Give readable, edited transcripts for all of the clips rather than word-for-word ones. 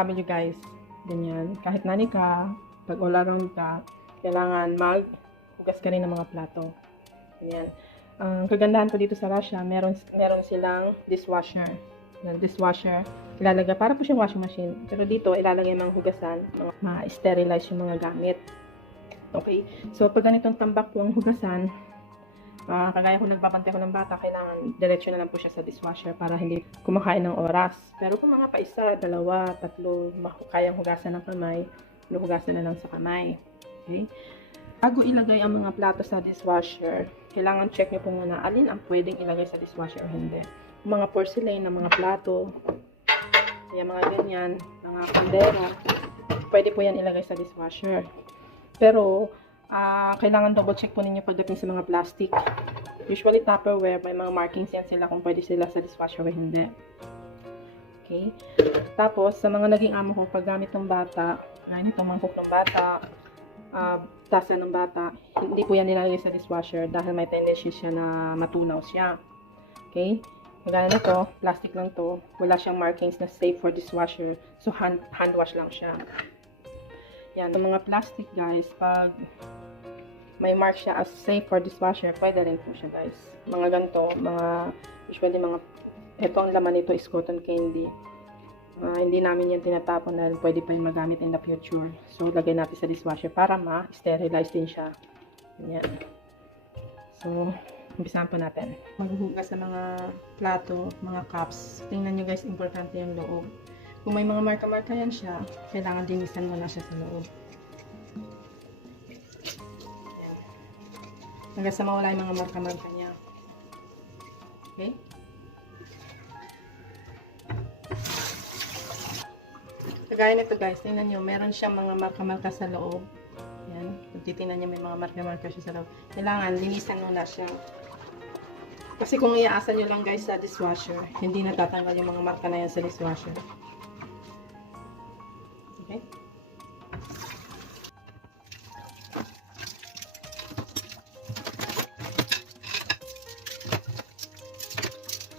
OFW guys, ganyan. Kahit nani ka, pag all around ka, kailangan maghugas ka rin ng mga plato. Ganyan. Ang kagandahan ko dito sa Russia, meron silang dishwasher. Dishwasher, ilalagay, para po siyang washing machine. Pero dito, ilalagay mga hugasan, ma-sterilize yung mga gamit. Okay, so pag ganitong tambak po ang hugasan, kagaya ko nagbabantay ko ng bata, kailangan diretso na lang po siya sa dishwasher para hindi kumakain ng oras. Pero kung mga paisa, dalawa, tatlo, kayang hugasan ng kamay, hugasan na lang sa kamay. Okay? Bago ilagay ang mga plato sa dishwasher, kailangan check nyo po muna alin ang pwedeng ilagay sa dishwasher o hindi. Mga porcelain na mga plato, yung mga ganyan, mga kandera, pwede po yan ilagay sa dishwasher. Pero, kailangan double check po ninyo pagdating sa mga plastic. Usually Tupperware, may mga markings yan sila kung pwede sila sa dishwasher o hindi. Okay? Tapos, sa mga naging amo ko, paggamit ng bata, ganito, mangkok ng bata, tasa ng bata, hindi po yan nilalagay sa dishwasher dahil may tendency siya na matunaw siya. Okay? Kagaya na to, plastic lang to, wala siyang markings na safe for dishwasher, so hand wash lang siya. Yan, yung mga plastic guys, pag may mark siya as safe for dishwasher, pwede rin po siya guys. Mga ganito, usually ito ang laman nito is cotton candy. Hindi namin yan tinatapon dahil pwede pa yung magamit in the future. So, lagay natin sa dishwasher para ma-sterilize din siya. Yan. So, umpisahan po natin. Maghuhugas sa mga plato, mga cups. Tingnan nyo guys, importante yung loob. Kung may mga marka-marka yan siya, kailangan linisan mo na siya sa loob. Yan. Hanggang sa mawala yung mga marka-marka niya. Okay? Kagaya nito guys, tingnan nyo, meron siyang mga marka-marka sa loob. Yan. Kung titingnan nyo, may mga marka-marka siya sa loob. Kailangan linisan mo na siya. Kasi kung iaasa nyo lang guys sa dishwasher, hindi natatanggal yung mga marka na yan sa dishwasher. Okay?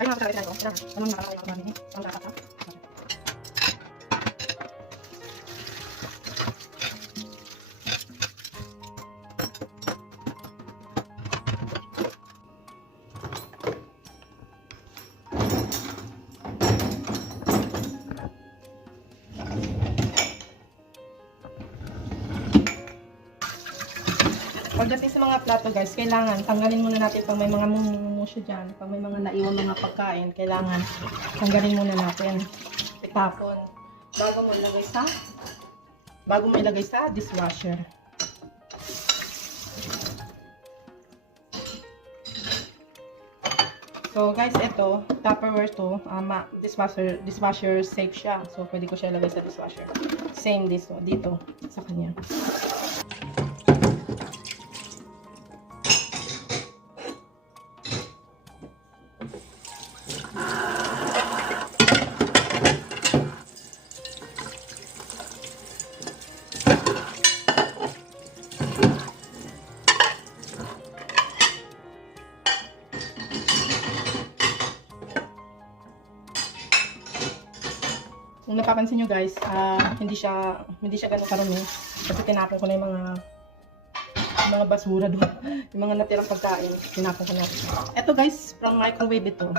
Ay, makakawin na ito. Anong makakawin na ito? Anong makakawin? Pagdating sa mga plato guys, kailangan tanggalin muna natin pag may mga mumusyo dyan. Pag may mga naiwan mga pagkain, kailangan tanggalin muna natin. Itapon. Bago mo ilagay sa dishwasher. So guys, ito, Tupperware to, dishwasher safe siya. So pwede ko siya ilagay sa dishwasher. Same dito sa kanya. Kung napapansin nyo guys, hindi siya ganun karumi. Kasi tinapon ko na yung mga basura doon. Yung mga natirang pagkain, tinapon ko na. Ito guys, from microwave ito.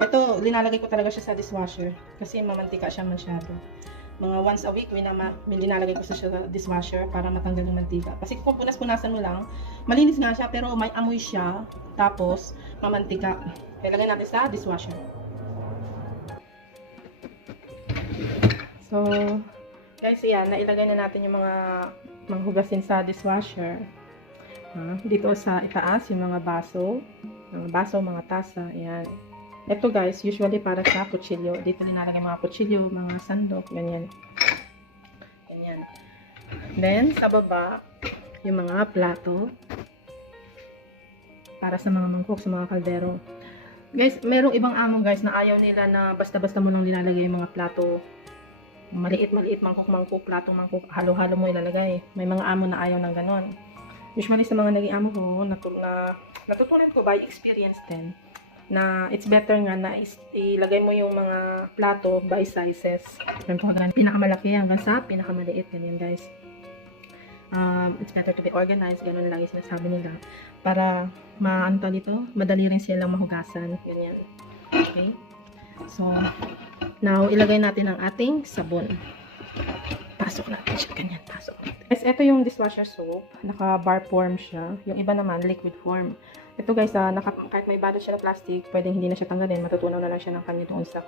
Ito, linalagay ko talaga siya sa dishwasher. Kasi mamantika siya masyado. Mga once a week, linalagay ko siya sa dishwasher para matanggal yung mantika. Kasi kung punas-punasan mo lang, malinis nga siya pero may amoy siya. Tapos, mamantika. Kaya lagay natin sa dishwasher. So, guys, yan, nailagay na natin yung mga manghugasin sa dishwasher. Dito sa itaas, yung mga baso, mga tasa, yan. Ito guys, usually para sa kutsilyo. Dito nilalagay mga kutsilyo, mga sandok, ganyan. Ganyan. Then, sa baba, yung mga plato. Para sa mga mangkok, sa mga kaldero. Guys, merong ibang amo guys na ayaw nila na basta-basta mo lang nilalagay yung mga plato. Maliit-maliit, mangkok-mangkok, platong-mangkok, halo-halo mo ilalagay. May mga amo na ayaw ng ganon. Usually sa mga naging amo ko, natutunan ko by experience din. na it's better nga na ilagay mo yung mga plato by sizes. Pinakamalaki hanggang sa pinakamaliit. Ganyan guys. It's better to be organized. Ganun lang yung sinasabi nila. Para dito, madali rin silang mahugasan. Ganyan. Okay. So, now, ilagay natin ang ating sabon. Pasok natin siya. Ganyan, pasok. Guys, ito yung dishwasher soap. Naka-bar form siya. Yung iba naman, liquid form. Ito guys, kahit may balot siya na plastic, pwedeng hindi na siya tanggalin. Matutunaw na lang siya ng kanya doon sa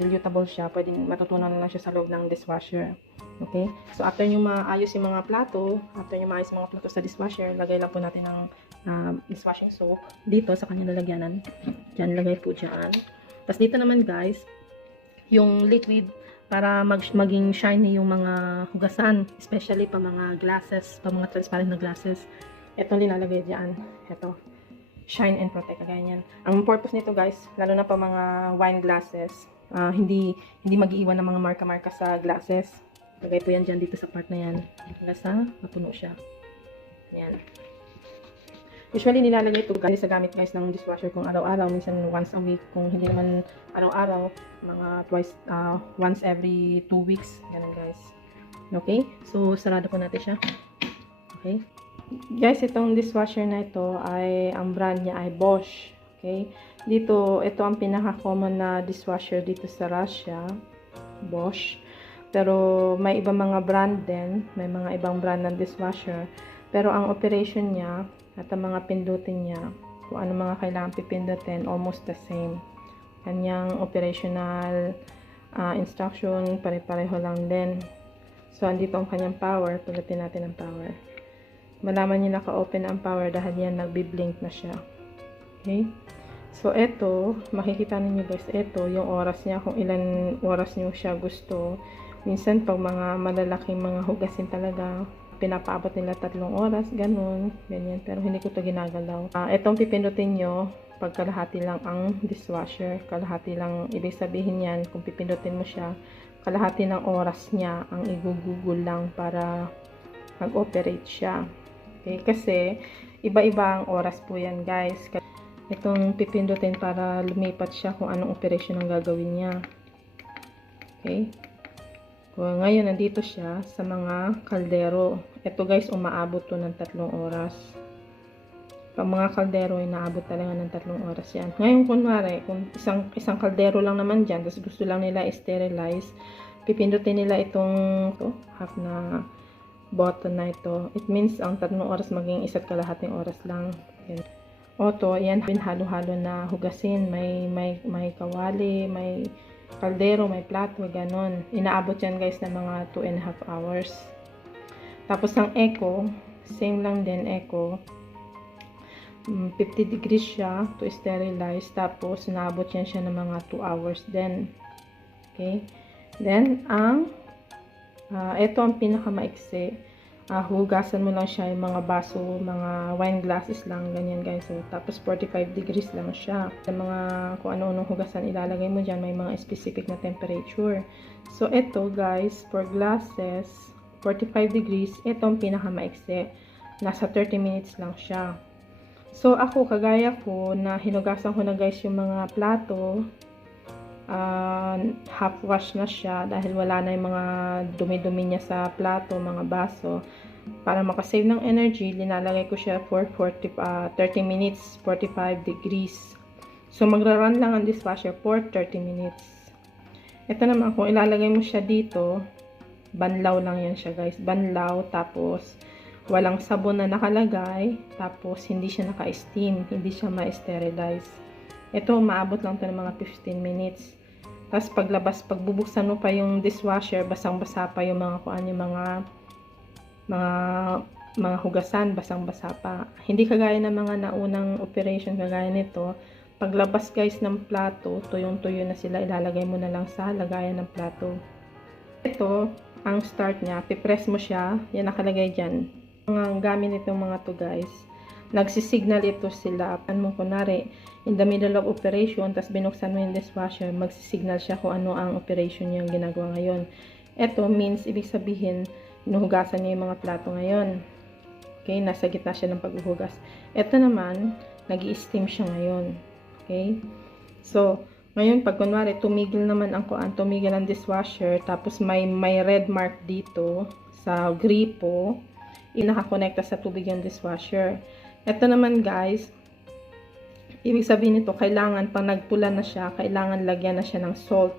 dilutable siya. Pwedeng matutunaw na lang siya sa loob ng dishwasher. Okay? So, after nyo maayos yung mga plato, sa dishwasher, lagay lang po natin ang dishwashing soap dito sa kanyang lalagyanan. Diyan, lagay po dyan. Tapos dito naman guys, yung liquid para maging shiny yung mga hugasan, especially pa mga glasses, pa mga transparent na glasses. Ito nilalagay diyan. Ito. Shine and protect. Kagaya niyan. Ang purpose nito guys, lalo na pa mga wine glasses, hindi mag-iiwan ng mga marka-marka sa glasses. Lagay po yan dyan dito sa part na yan. Hanggang sa mapuno siya. Ayan. Usually nilalagay ito guys sa gamit guys ng dishwasher kung araw-araw, minsan once a week, kung hindi naman araw-araw, mga once every 2 weeks, ganun guys. Okay? So, sarado po natin siya. Okay? Guys, itong dishwasher na ito ay, ang brand niya ay Bosch. Okay? Dito, ito ang pinaka-common na dishwasher dito sa Russia. Bosch. Pero, may ibang mga brand din. May mga ibang brand ng dishwasher. Pero, ang operation niya, at ang mga pindutin niya, kung ano mga kailangan pipindutin, almost the same. Kanyang operational instruction, pare-pareho lang din. So, andito ang kanyang power. Pagdating natin ang power. Malaman niyo naka-open ang power dahil yan nagbi-blink na siya. Okay? So, ito, makikita niyo guys, ito, yung oras niya, kung ilan oras niyo siya gusto. Minsan, pag mga malalaking mga hugasin talaga, pinapaabot nila 3 oras, ganun, ganyan. Pero hindi ko to ginagalaw. Itong pipindutin nyo, pag kalahati lang ang dishwasher, kalahati lang, ibig sabihin yan, kung pipindutin mo siya, kalahati ng oras niya ang igugugol lang para mag-operate siya. Okay? Kasi, iba-iba ang oras po yan, guys. Itong pipindutin para lumipat siya kung anong operation ang gagawin niya. Okay? So, ngayon, nandito siya sa mga kaldero. Ito guys, umaabot to ng 3 oras. Pag mga kaldero, inaabot talaga ng 3 oras yan. Ngayon, kunwari, kung isang kaldero lang naman dyan, tapos gusto lang nila sterilize, pipindutin nila itong half na button na ito. It means, ang 3 oras maging 1.5 oras lang. Yan. Oto, yan, halo-halo na hugasin. May kawali, may kaldero, may plato, ganon. Inaabot yan guys ng mga 2.5 hours. Tapos ang eco, same lang din eco. 50 degrees siya to sterilize. Tapos inaabot yan siya ng mga 2 hours din. Okay? Then, ito ang pinakamaiksi. Hugasan mo lang siya yung mga baso, mga wine glasses lang, ganyan guys. So, tapos 45 degrees lang siya. Yung mga kung ano-anong hugasan ilalagay mo dyan, may mga specific na temperature. So, ito guys, for glasses, 45 degrees, ito ang pinakamaiksi. Nasa 30 minutes lang siya. So, ako, kagaya ko, na hinugasan ko na guys yung mga plato, half wash na siya dahil wala na yung mga dumi-dumi niya sa plato, mga baso. Para makasave ng energy, linalagay ko siya for 30 minutes, 45 degrees. So, magra-run lang ang dishwasher for 30 minutes. Ito naman, kung ilalagay mo siya dito, banlaw lang yan siya guys. Banlaw, tapos walang sabon na nakalagay, tapos hindi siya naka-steam, hindi siya ma-sterilize. Ito, maabot lang ito ng mga 15 minutes. Tapos paglabas, pagbubuksan mo pa yung dishwasher, basang-basa pa yung mga kuan, yung mga hugasan, basang-basa pa. Hindi kagaya ng mga naunang operation, kagaya nito. Paglabas guys ng plato, tuyong-tuyo na sila, ilalagay mo na lang sa lagayan ng plato. Ito, ang start niya, pipress mo siya, yan nakalagay dyan. Ang gamit nitong mga to guys, nagsisignal ito sila. Mo kunwari, in the middle of operation, tas binuksan mo yung dishwasher, magsisignal siya kung ano ang operation niya yung ginagawa ngayon. Ito means, ibig sabihin, inuhugasan niya yung mga plato ngayon. Okay, nasa gitna siya ng paghuhugas. Ito naman, nag-i-steam siya ngayon. Okay? So, ngayon, pag kunwari, tumigil naman tumigil ang dishwasher, tapos may red mark dito sa gripo, nakakonekta sa tubig yung dishwasher. Ito naman guys, ibig sabihin nito, kailangan, pag nagpula na siya, kailangan lagyan na siya ng salt.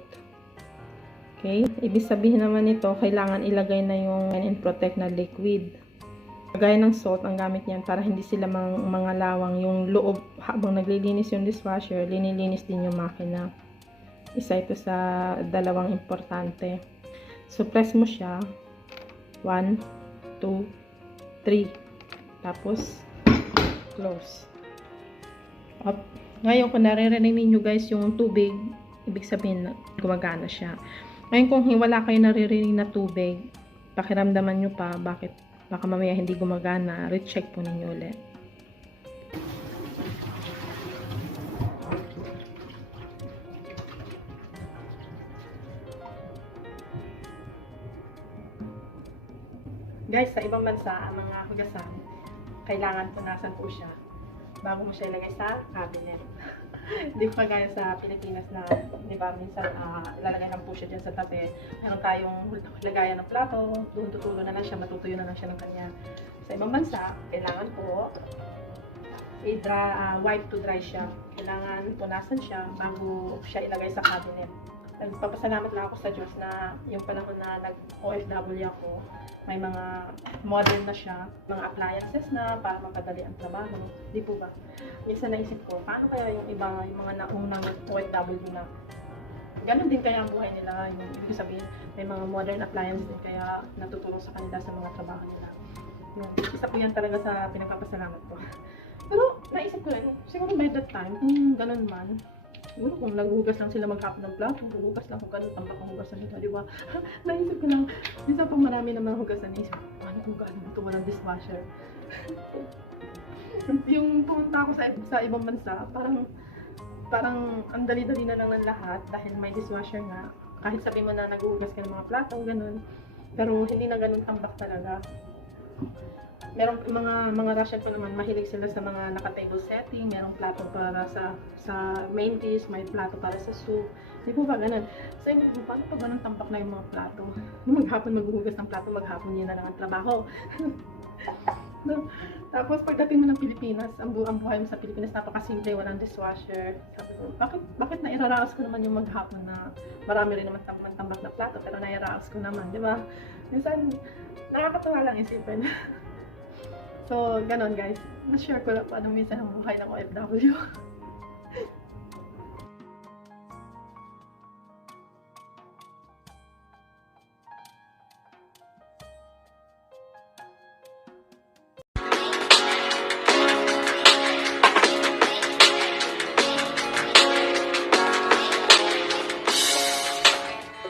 Okay? Ibig sabihin naman nito, kailangan ilagay na yung protect na liquid. Gaya ng salt ang gamit niyan para hindi sila mga lawang yung loob. Habang naglilinis yung dishwasher, linilinis din yung makina. Isa ito sa dalawang importante. So press mo siya 1, 2, 3, tapos close. Up. Ngayon kung naririnig niyo guys yung tubig, ibig sabihin na gumagana siya. Ngayon kung wala kayo naririnig na tubig, pakiramdaman nyo pa bakit baka mamaya hindi gumagana, recheck po ninyo ulit. Guys, sa ibang bansa, ang mga hugasan, kailangan punasan po siya bago mo siya ilagay sa cabinet. Hindi ko kagaya sa Pilipinas na, di ba, minsan ilalagay lang po siya dyan sa tabi. Meron tayong lagayan ng plato, doon tutulo na lang siya, matutuyo na lang siya ng kanya. Sa ibang bansa, kailangan po wipe to dry siya. Kailangan punasan siya bago siya ilagay sa cabinet. Nagpapasalamat lang ako sa Diyos na yung panahon na nag-OFW ako, may mga modern na siya, mga appliances na para mapadali ang trabaho. Di po ba? Minsan naisip ko, paano kaya yung iba, yung mga naunang OFW na ganun din kaya ang buhay nila, yung ibig sabihin, may mga modern appliances din kaya natutulong sa kanila sa mga trabaho nila. Yun. Isa po yan talaga sa pinagpapasalamat ko. Pero naisip ko rin, siguro by that time, kung ganun man, siguro kung naghugas lang sila maghapon ng plato, hugas lang kung ganun, tambak ang hugasan nila, di ba? Naisip ko lang, minsan pang marami naman hugasan, naisip ko, paano kung gano'n ito walang dishwasher? Yung pumunta ako sa ibang bansa, parang ang dali-dali na lang ng lahat dahil may dishwasher nga. Kahit sabi mo na naghuhugas ka ng mga plato, ganun. Pero hindi na ganun tambak talaga. Merong mga Russian po naman, mahilig sila sa mga naka-table setting, merong plato para sa main dish, may plato para sa soup. Di po ba ganun? So, paano pa ganun tampak na yung mga plato? Yung maghapon maghuhugas ng plato, maghapon yun na lang ang trabaho. No? Tapos pagdating mo ng Pilipinas, ang buhay mo sa Pilipinas napakasimple, walang dishwasher. Sabi ko, bakit nairaraos ko naman yung maghapon na marami rin naman tambak na plato, pero nairaraos ko naman, di ba? Minsan, nakakatawa lang isipin. So, ganon guys. Na-share ko lang paano minsan ang buhay ng OFW.